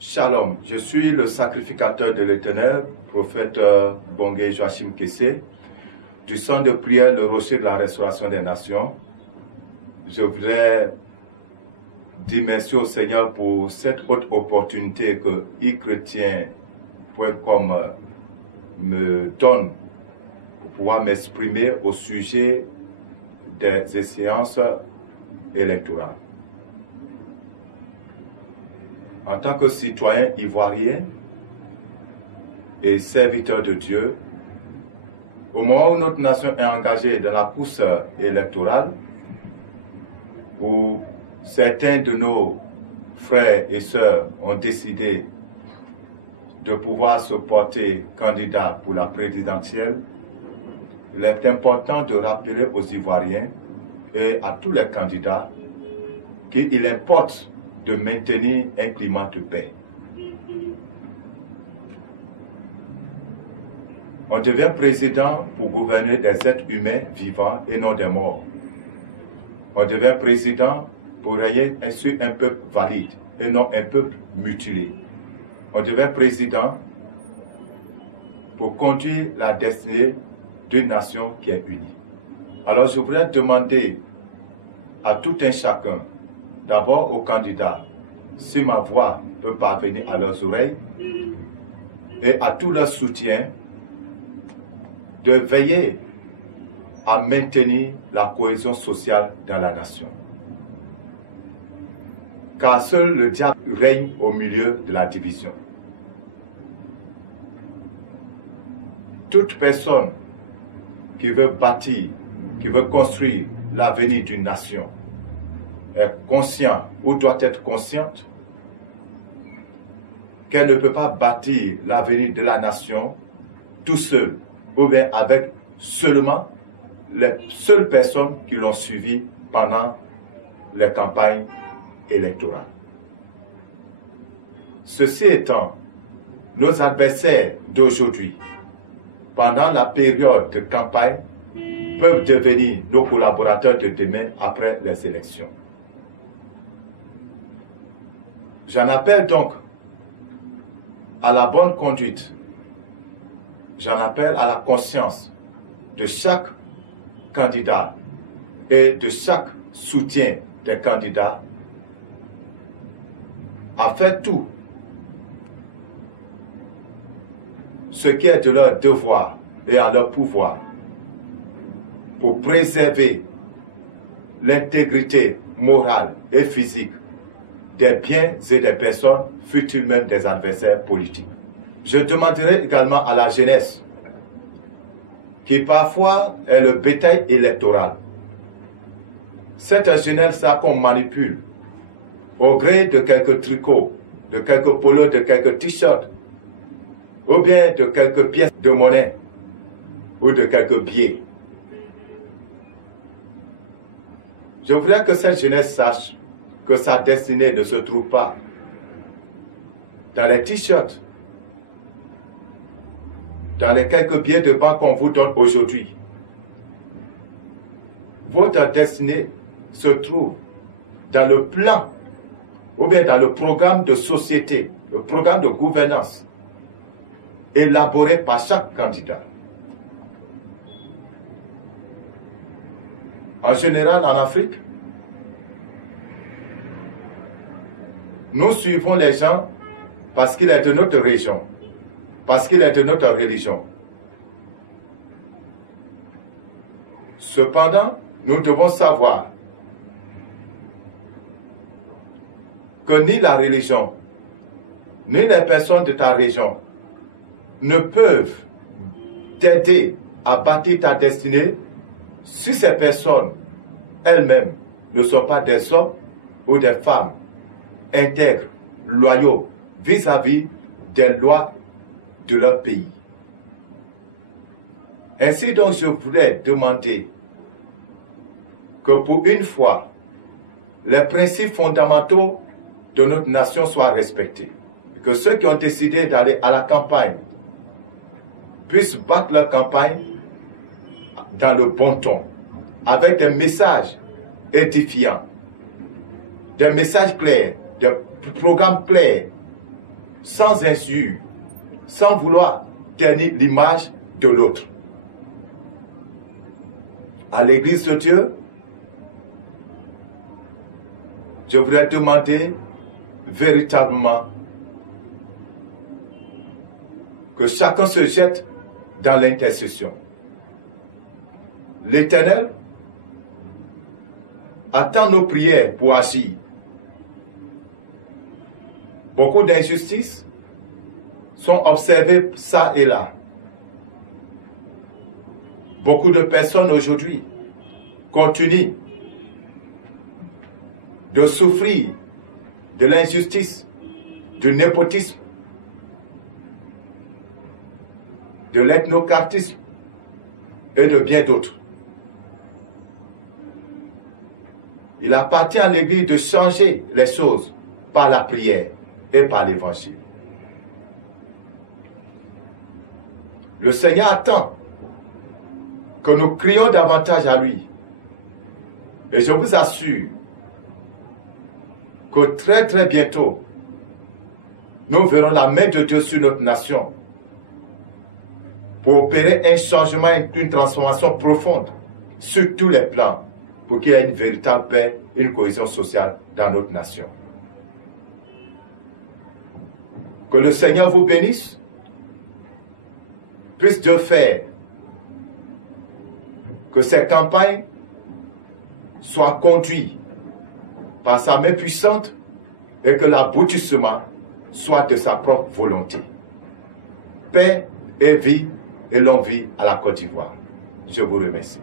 Shalom, je suis le sacrificateur de l'Éternel, prophète Bongé Joachim Kessé, du centre de prière Le Rocher de la Restauration des Nations. Je voudrais dire merci au Seigneur pour cette haute opportunité que ichrétien.com me donne pour pouvoir m'exprimer au sujet des échéances électorales. En tant que citoyen ivoirien et serviteur de Dieu, au moment où notre nation est engagée dans la course électorale, où certains de nos frères et sœurs ont décidé de pouvoir se porter candidat pour la présidentielle, il est important de rappeler aux Ivoiriens et à tous les candidats qu'il importe de maintenir un climat de paix. On devient président pour gouverner des êtres humains vivants et non des morts. On devient président pour régner sur un peuple valide et non un peuple mutilé. On devient président pour conduire la destinée d'une nation qui est unie. Alors je voudrais demander à tout un chacun, d'abord aux candidats, si ma voix peut parvenir à leurs oreilles, et à tout leur soutien, de veiller à maintenir la cohésion sociale dans la nation. Car seul le diable règne au milieu de la division. Toute personne qui veut bâtir, qui veut construire l'avenir d'une nation, est conscient ou doit être consciente qu'elle ne peut pas bâtir l'avenir de la nation tout seul ou bien avec seulement les seules personnes qui l'ont suivi pendant les campagnes électorales. Ceci étant, nos adversaires d'aujourd'hui, pendant la période de campagne, peuvent devenir nos collaborateurs de demain après les élections. J'en appelle donc à la bonne conduite, j'en appelle à la conscience de chaque candidat et de chaque soutien des candidats à faire tout ce qui est de leur devoir et à leur pouvoir pour préserver l'intégrité morale et physique des biens et des personnes, fût-il même des adversaires politiques. Je demanderai également à la jeunesse, qui parfois est le bétail électoral. Cette jeunesse-là qu'on manipule au gré de quelques tricots, de quelques polos, de quelques t-shirts, ou bien de quelques pièces de monnaie, ou de quelques billets. Je voudrais que cette jeunesse sache que sa destinée ne se trouve pas dans les t-shirts, dans les quelques billets de banque qu'on vous donne aujourd'hui. Votre destinée se trouve dans le plan ou bien dans le programme de société, le programme de gouvernance élaboré par chaque candidat. En général, en Afrique, nous suivons les gens parce qu'il est de notre région, parce qu'il est de notre religion. Cependant, nous devons savoir que ni la religion, ni les personnes de ta région ne peuvent t'aider à bâtir ta destinée si ces personnes elles-mêmes ne sont pas des hommes ou des femmes intègres, loyaux vis-à-vis des lois de leur pays. Ainsi donc, je voudrais demander que pour une fois, les principes fondamentaux de notre nation soient respectés. Et que ceux qui ont décidé d'aller à la campagne puissent battre leur campagne dans le bon ton, avec des messages édifiants, des messages clairs, des programmes clairs sans injure, sans vouloir ternir l'image de l'autre. À l'Église de Dieu, je voudrais demander véritablement que chacun se jette dans l'intercession. L'Éternel attend nos prières pour agir. Beaucoup d'injustices sont observées ça et là. Beaucoup de personnes aujourd'hui continuent de souffrir de l'injustice, du népotisme, de l'ethnocartisme et de bien d'autres. Il appartient à l'Église de changer les choses par la prière et par l'Évangile. Le Seigneur attend que nous crions davantage à lui. Et je vous assure que très très bientôt, nous verrons la main de Dieu sur notre nation pour opérer un changement, une transformation profonde sur tous les plans, pour qu'il y ait une véritable paix, une cohésion sociale dans notre nation. Que le Seigneur vous bénisse, puisse Dieu faire que ces campagnes soient conduites par sa main puissante et que l'aboutissement soit de sa propre volonté. Paix et vie et longue vie à la Côte d'Ivoire. Je vous remercie.